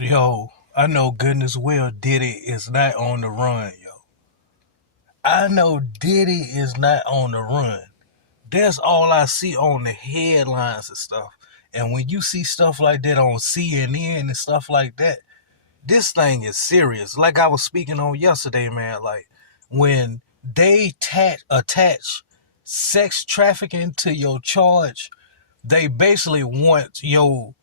Yo, I know goodness well Diddy is not on the run, yo. I know Diddy is not on the run. That's all I see on the headlines and stuff. And when you see stuff like that on CNN and stuff like that, this thing is serious. Like I was speaking on yesterday, man, like when they attach sex trafficking to your charge, they basically want you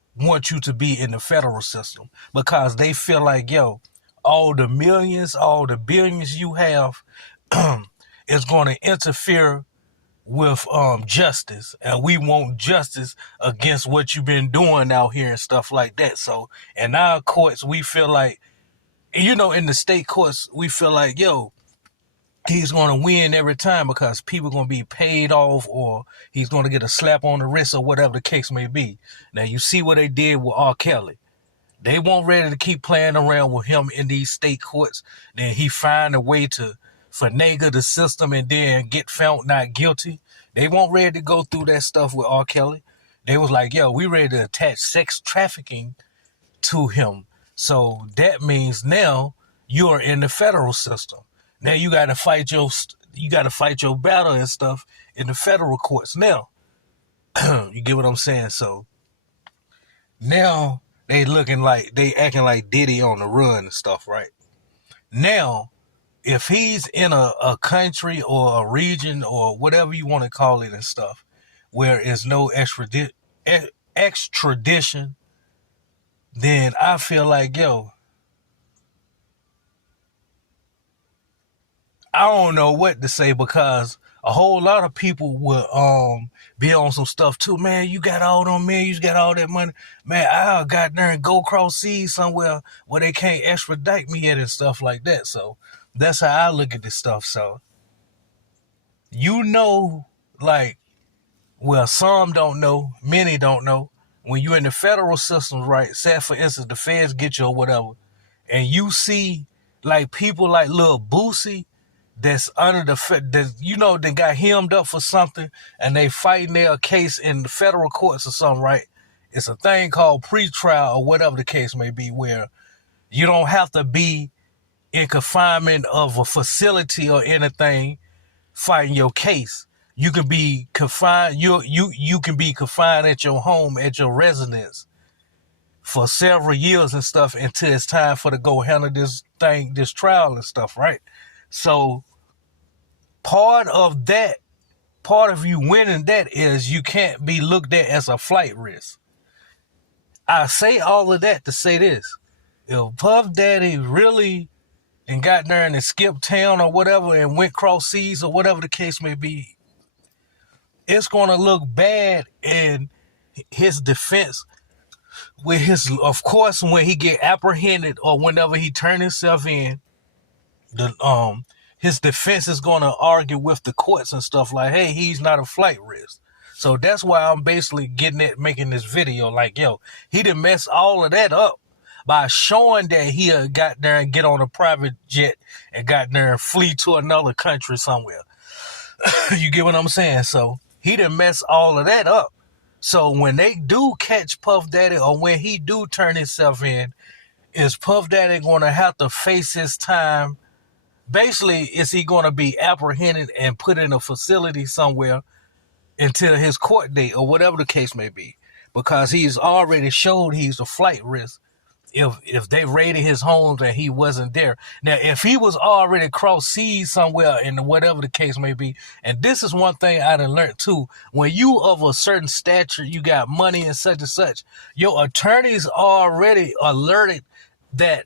to be in the federal system because they feel like, yo, all the millions, all the billions you have is going to interfere with justice, and we want justice against what you've been doing out here and stuff like that. So in our courts, we feel like, in the state courts, we feel like, yo, he's going to win every time because people are going to be paid off, or he's going to get a slap on the wrist, or whatever the case may be. Now, you see what they did with R. Kelly. They weren't ready to keep playing around with him in these state courts. Then he find a way to finagle the system and then get found not guilty. They weren't ready to go through that stuff with R. Kelly. They was like, yo, we ready to attach sex trafficking to him. So that means now you're in the federal system. Now you got to fight your battle and stuff in the federal courts. Now, you get what I'm saying? So now they acting like Diddy on the run and stuff, right? Now, if he's in a country or a region or whatever you want to call it and stuff, where there's no extradition, then I feel like, yo, I don't know what to say because a whole lot of people will be on some stuff too. Man, you got all them millions, you got all that money. Man, I'll got there and go cross seas somewhere where they can't extradite me at and stuff like that. So that's how I look at this stuff. So, like, well, some don't know, many don't know. When you're in the federal system, right? Say, for instance, the feds get you or whatever, and you see like people like Lil Boosie that's under that got hemmed up for something, and they fighting their case in the federal courts or something, right? It's a thing called pretrial or whatever the case may be, where you don't have to be in confinement of a facility or anything fighting your case. You can be confined. You can be confined at your home, at your residence, for several years and stuff until it's time for to go handle this trial and stuff, right? So part of you winning that is you can't be looked at as a flight risk. I say all of that to say this. If Puff Daddy really and got there and skipped town or whatever and went cross seas or whatever the case may be, it's going to look bad in his defense of course, when he get apprehended or whenever he turn himself in, his defense is going to argue with the courts and stuff like, hey, he's not a flight risk. So that's why I'm basically making this video like, yo, he done messed all of that up by showing that he got there and get on a private jet and got there and flee to another country somewhere. You get what I'm saying? So he done messed all of that up. So when they do catch Puff Daddy, or when he do turn himself in, is Puff Daddy going to have to face his time? Basically, is he going to be apprehended and put in a facility somewhere until his court date or whatever the case may be? Because he's already showed he's a flight risk if they raided his homes and he wasn't there. Now, if he was already cross seas somewhere in whatever the case may be, and this is one thing I done learned too, when you of a certain stature, you got money and such, your attorneys already alerted that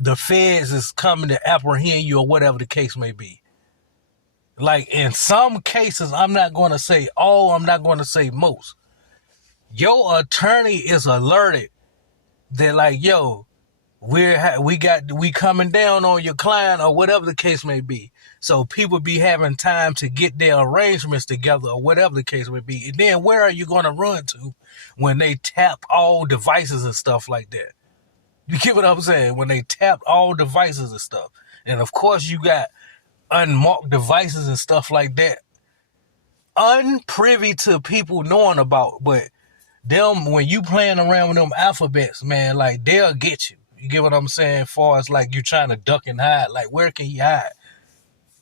the feds is coming to apprehend you or whatever the case may be. Like in some cases, I'm not going to say all, I'm not going to say most. Your attorney is alerted that like, yo, we coming down on your client or whatever the case may be. So people be having time to get their arrangements together or whatever the case may be. And then where are you going to run to when they tap all devices and stuff like that? You get what I'm saying? When they tap all devices and stuff. And of course you got unmarked devices and stuff like that, unprivy to people knowing about, but them when you playing around with them alphabets, man, like they'll get you. You get what I'm saying? As far as like you trying to duck and hide, like where can he hide?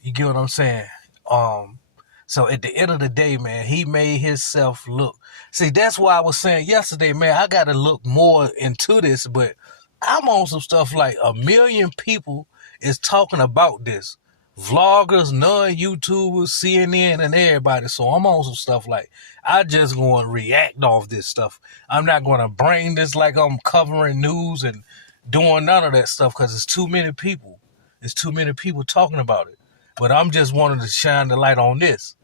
You get what I'm saying? Um, so at the end of the day, man, he made himself look. See, that's why I was saying yesterday, man, I got to look more into this, but I'm on some stuff like 1 million people is talking about this. Vloggers, non-YouTubers, CNN, and everybody. So I'm on some stuff like, I just going to react off this stuff. I'm not going to bring this like I'm covering news and doing none of that stuff because it's too many people. It's too many people talking about it. But I'm just wanting to shine the light on this.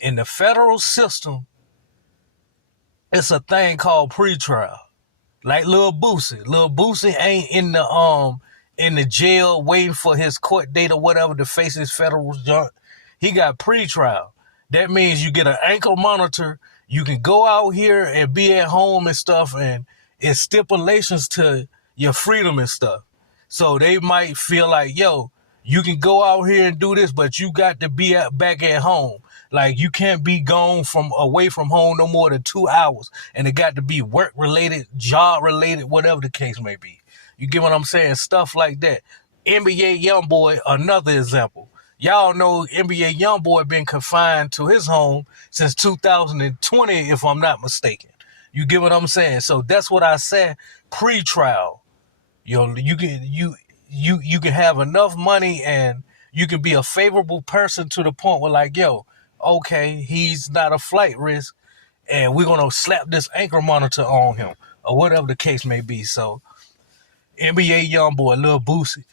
In the federal system, it's a thing called pretrial. Like Lil Boosie. Lil Boosie ain't in the jail waiting for his court date or whatever to face his federal judge. He got pretrial. That means you get an ankle monitor. You can go out here and be at home and stuff, and it's stipulations to your freedom and stuff. So they might feel like, yo, you can go out here and do this, but you got to be back at home. Like you can't be gone from away from home no more than 2 hours. And it got to be work related, job related, whatever the case may be. You get what I'm saying? Stuff like that. NBA YoungBoy, another example. Y'all know NBA YoungBoy been confined to his home since 2020, if I'm not mistaken. You get what I'm saying? So that's what I said, pre-trial. You can have enough money and you can be a favorable person to the point where like, yo, okay, he's not a flight risk and we're going to slap this ankle monitor on him or whatever the case may be. So NBA YoungBoy, Lil Boosie,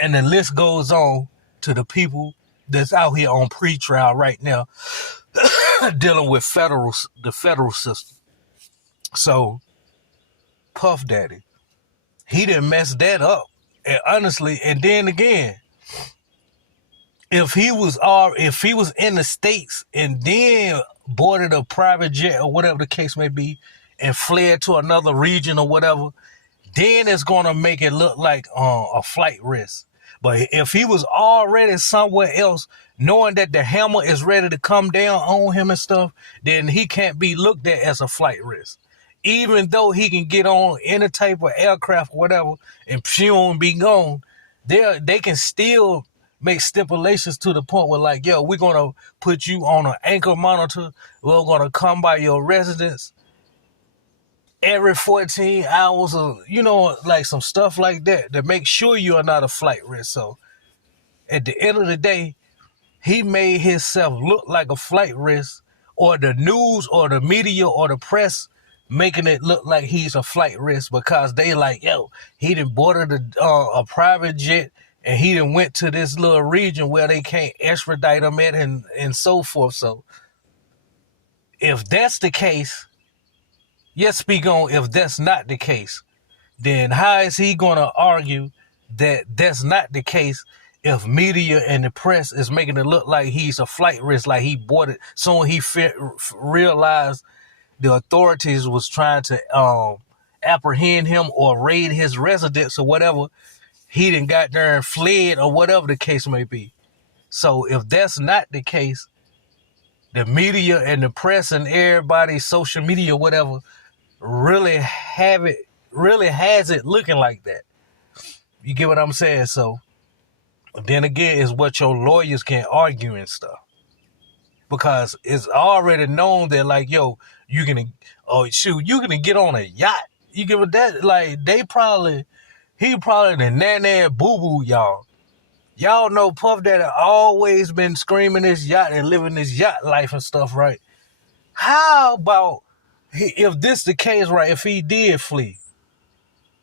and the list goes on to the people that's out here on pretrial right now dealing with the federal system. So Puff Daddy, he didn't mess that up. And honestly, and then again, if he was in the States and then boarded a private jet or whatever the case may be and fled to another region or whatever, then it's going to make it look like a flight risk. But if he was already somewhere else, knowing that the hammer is ready to come down on him and stuff, then he can't be looked at as a flight risk. Even though he can get on any type of aircraft or whatever and be gone, they can still make stipulations to the point where like, yo, we're going to put you on an ankle monitor. We're going to come by your residence every 14 hours or, like some stuff like that to make sure you are not a flight risk. So at the end of the day, he made himself look like a flight risk, or the news or the media or the press making it look like he's a flight risk because they like, yo, he done boarded a private jet and he done went to this little region where they can't extradite him at and so forth. So if that's the case, let's speak on if that's not the case, then how is he going to argue that that's not the case if media and the press is making it look like he's a flight risk, like he boarded, soon he realized the authorities was trying to apprehend him or raid his residence or whatever, he done got there and fled or whatever the case may be. So if that's not the case, the media and the press and everybody, social media, whatever, really has it looking like that. You get what I'm saying? So then again, it's what your lawyers can argue and stuff. Because it's already known that like, yo, you gonna get on a yacht. You give it that, like he probably the nana boo-boo, y'all. Y'all know Puff Daddy always been screaming this yacht and living this yacht life and stuff, right? How about if this the case, right, if he did flee?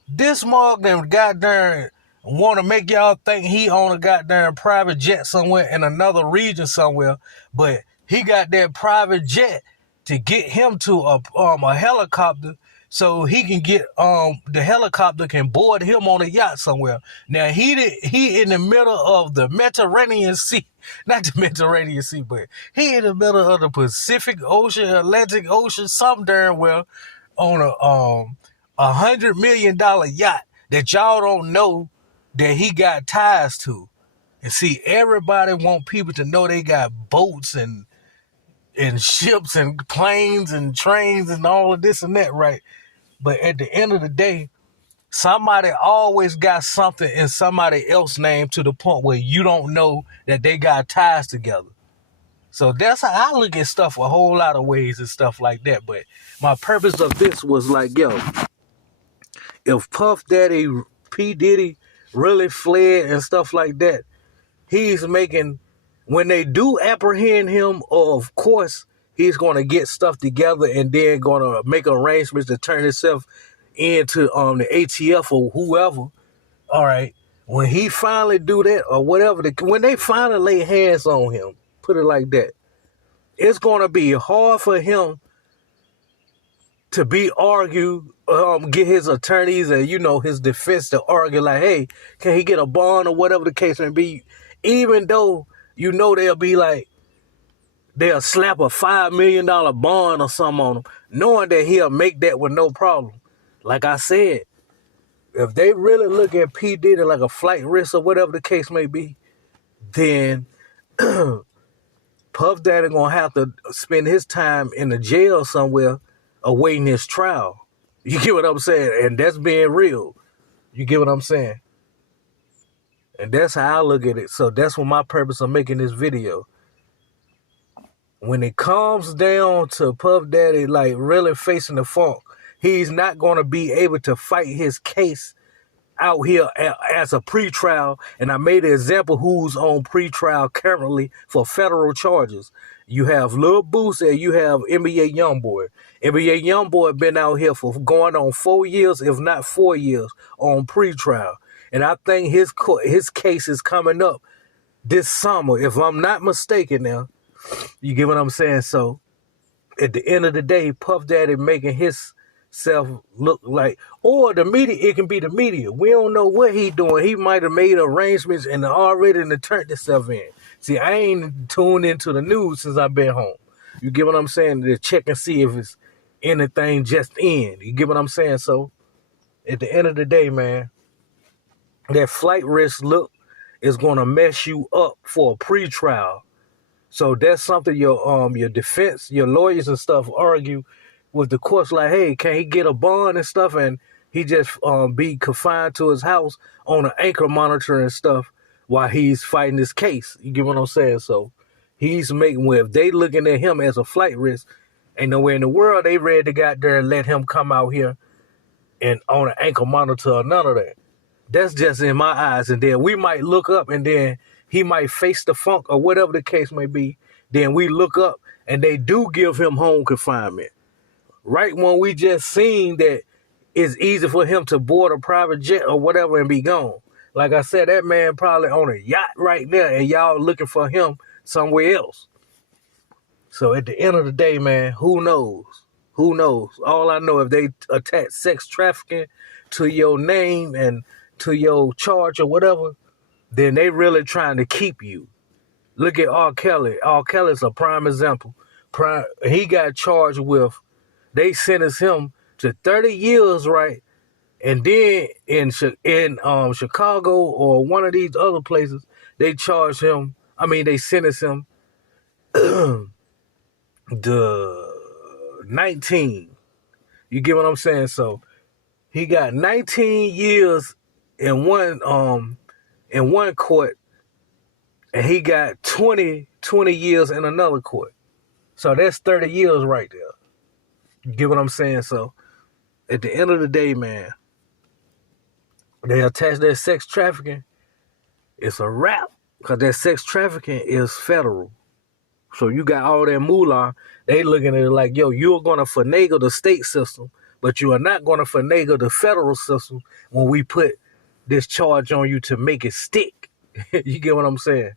This mug that goddamn want to make y'all think he on a goddamn private jet somewhere in another region somewhere, but he got that private jet to get him to a helicopter so he can get the helicopter can board him on a yacht somewhere. Now he in the middle of the Mediterranean Sea, not the Mediterranean Sea, but he in the middle of the Pacific Ocean, Atlantic Ocean, some darn well on a $100 million yacht that y'all don't know that he got ties to. And see, everybody want people to know they got boats and and ships and planes and trains and all of this and that, right? But at the end of the day, somebody always got something in somebody else's name to the point where you don't know that they got ties together. So that's how I look at stuff a whole lot of ways and stuff like that. But my purpose of this was like, yo, if Puff Daddy, P. Diddy really fled and stuff like that, he's making, when they do apprehend him, of course, he's going to get stuff together and then going to make arrangements to turn himself into the ATF or whoever. All right. When he finally do that or whatever, when they finally lay hands on him, put it like that, it's going to be hard for him to be argued, get his attorneys and, his defense to argue like, hey, can he get a bond or whatever the case may be, even though, they'll be like, they'll slap a $5 million bond or something on him, knowing that he'll make that with no problem. Like I said, if they really look at P. Diddy like a flight risk or whatever the case may be, then Puff Daddy gonna have to spend his time in the jail somewhere awaiting his trial. You get what I'm saying? And that's being real. You get what I'm saying? And that's how I look at it. So that's what my purpose of making this video. When it comes down to Puff Daddy like really facing the funk, he's not going to be able to fight his case out here as a pretrial. And I made an example who's on pretrial currently for federal charges. You have Lil Boosie and you have NBA Youngboy. NBA Youngboy been out here for going on 4 years, if not 4 years, on pretrial. And I think his case is coming up this summer, if I'm not mistaken now. You get what I'm saying? So at the end of the day, Puff Daddy making himself look like, or the media, it can be the media. We don't know what he doing. He might have made arrangements and already turned himself in. See, I ain't tuned into the news since I've been home. You get what I'm saying? To check and see if it's anything just in. You get what I'm saying? So at the end of the day, man, that flight risk look is going to mess you up for a pretrial. So that's something your defense, your lawyers and stuff argue with the courts like, hey, can he get a bond and stuff, and he just be confined to his house on an anchor monitor and stuff while he's fighting this case. You get what I'm saying? So he's making, if they looking at him as a flight risk, ain't nowhere in the world they ready to get there and let him come out here and on an ankle monitor or none of that. That's just in my eyes. And then we might look up and then he might face the funk or whatever the case may be. Then we look up and they do give him home confinement. Right when we just seen that it's easy for him to board a private jet or whatever and be gone. Like I said, that man probably on a yacht right now and y'all looking for him somewhere else. So at the end of the day, man, who knows? Who knows? All I know, if they attach sex trafficking to your name and to your charge or whatever, then they really trying to keep you. Look at R. Kelly. R. Kelly's a prime example. He got charged with, they sentenced him to 30 years, right? And then in Chicago or one of these other places, they sentenced him the 19. You get what I'm saying? So he got 19 years in one court, and he got 20 years in another court. So that's 30 years right there. You get what I'm saying? So at the end of the day, man, they attach that sex trafficking, it's a wrap, because that sex trafficking is federal. So you got all that moolah, they looking at it like, yo, you're going to finagle the state system, but you are not going to finagle the federal system when we put this charge on you to make it stick. You get what I'm saying?